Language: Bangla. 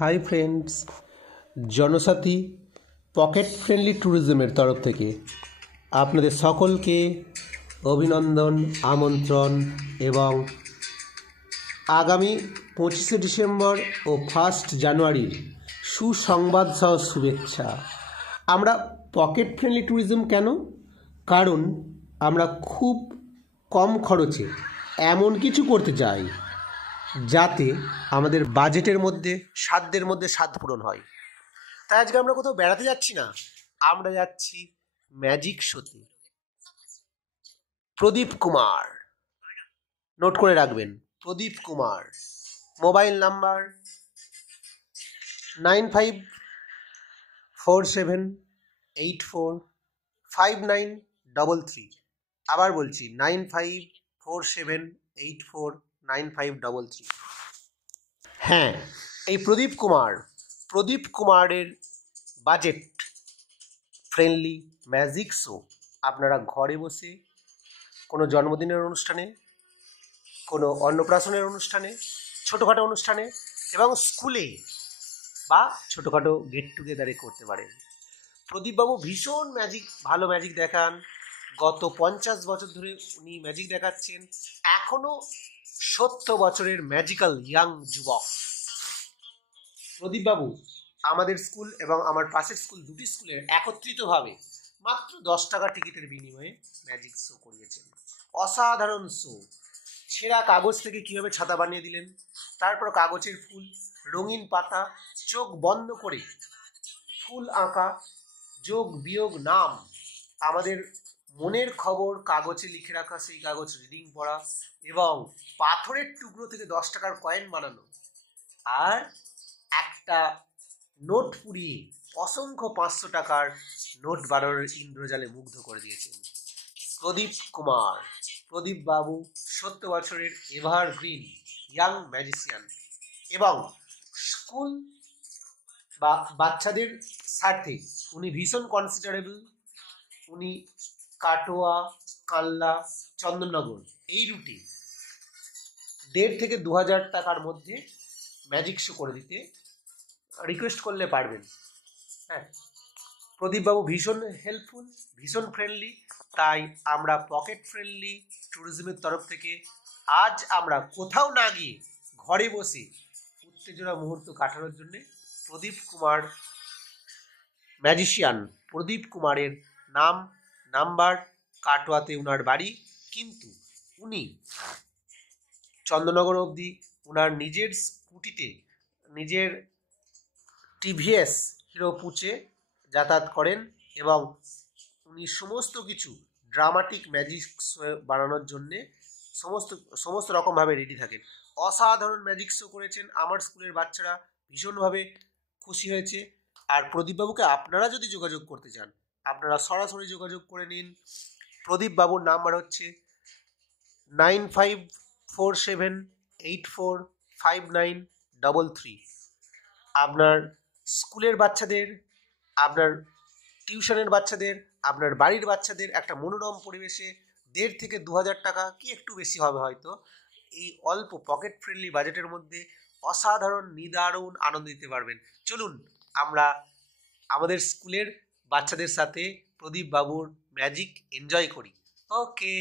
হাই ফ্রেন্ডস, জনসাথী পকেট ফ্রেন্ডলি ট্যুরিজমের তরফ থেকে আপনাদের সকলকে অভিনন্দন, আমন্ত্রণ এবং আগামী 25শে ডিসেম্বর ও 1 জানুয়ারির সুসংবাদ সহ শুভেচ্ছা। আমরা পকেট ফ্রেন্ডলি ট্যুরিজম কেন? কারণ আমরা খুব কম খরচে এমন কিছু করতে চাই যাতে আমাদের বাজেটের মধ্যে, সাধ্যের মধ্যে সাধ্য পূরণ হয়। তাই আজকে আমরা কোথাও বেড়াতে যাচ্ছি না, আমরা যাচ্ছি ম্যাজিক শোতে। প্রদীপ কুমার, নোট করে রাখবেন, প্রদীপ কুমার। Mobile number 9547845933। আবার বলছি 9547849533। হ্যাঁ, এই প্রদীপ কুমারের বাজেট ফ্রেন্ডলি ম্যাজিক শো আপনারা ঘরে বসে কোনো জন্মদিনের অনুষ্ঠানে, কোনো অন্নপ্রাশনের অনুষ্ঠানে, ছোটোখাটো অনুষ্ঠানে এবং স্কুলে বা ছোটোখাটো গেট টুগেদারে করতে পারেন। প্রদীপবাবু ভীষণ ভালো ম্যাজিক দেখান। গত 50 বছর ধরে উনি ম্যাজিক দেখাচ্ছেন। এখনো 70 বছরের ম্যাজিক্যাল ইয়াং যুবক প্রদীপবাবু আমাদের স্কুল এবং আমার পাশের স্কুল, দুটি স্কুলের একত্রিতভাবে মাত্র 10 টাকা টিকিটের বিনিময়ে ম্যাজিক শো করিয়েছেন। অসাধারণ শো। ছেঁড়া কাগজ থেকে কিভাবে ছাতা বানিয়ে দিলেন, তারপর কাগজের ফুল, রঙিন পাতা, চোখ বন্ধ করে ফুল আঁকা, যোগ বিয়োগ নাম, আমাদের মনের খবর কাগজে লিখে রাখা, সেই কাগজ রিডিং পড়া এবং পাথরের টুকরো থেকে 10 টাকার কয়েন বানানো, আর একটা নোট পুড়িয়ে অসংখ্য 500 টাকার নোট বানানোর ইন্দ্রজালে মুগ্ধ করে দিয়েছেন প্রদীপ বাবু 70 বছরের এভারগ্রিন ইয়াং ম্যাজিশিয়ান এবং স্কুল বা বাচ্চাদের স্বার্থে উনি ভীষণ কনসিডারেবল। উনি কাটোয়া, কাল্লা, চন্দননগর এই রুটে 1,500 থেকে 2,000 টাকার মধ্যে ম্যাজিক শো করে দিতে রিকোয়েস্ট করলে পারবেন। হ্যাঁ, প্রদীপবাবু ভীষণ হেল্পফুল, ভীষণ ফ্রেন্ডলি। তাই আমরা পকেট ফ্রেন্ডলি ট্যুরিজমের তরফ থেকে আজ আমরা কোথাও না গিয়ে ঘরে বসে উত্তেজনা মুহূর্ত কাটানোর জন্য প্রদীপ কুমার ম্যাজিশিয়ান, প্রদীপ কুমারের নাম্বার কাটোয়াতে উনার বাড়ি, কিন্তু উনি চন্দননগর অবধি উনার নিজের স্কুটিতে, নিজের টিভিএস হিরো পুচে যাতায়াত করেন এবং উনি সমস্ত কিছু ড্রামাটিক ম্যাজিক শো বানানোর জন্যে সমস্ত রকমভাবে রেডি থাকেন। অসাধারণ ম্যাজিক শো করেছেন। আমার স্কুলের বাচ্চারা ভীষণভাবে খুশি হয়েছে। আর প্রদীপবাবুকে আপনারা যদি যোগাযোগ করতে চান, আপনারা সরাসরি যোগাযোগ করে নিন। প্রদীপবাবুর নাম্বার হচ্ছে 9547845933। আপনার স্কুলের বাচ্চাদের, আপনার টিউশনের বাচ্চাদের, আপনার বাড়ির বাচ্চাদের একটা মনোরম পরিবেশে 1,500 থেকে 2,000 টাকা, কি একটু বেশি হবে হয়তো, এই অল্প পকেট ফ্রেন্ডলি বাজেটের মধ্যে অসাধারণ নিদারুণ আনন্দ দিতে পারবেন। চলুন আমরা আমাদের স্কুলের বাচ্চাদের সাথে প্রদীপ বাবুর ম্যাজিক এনজয় করি। ওকে।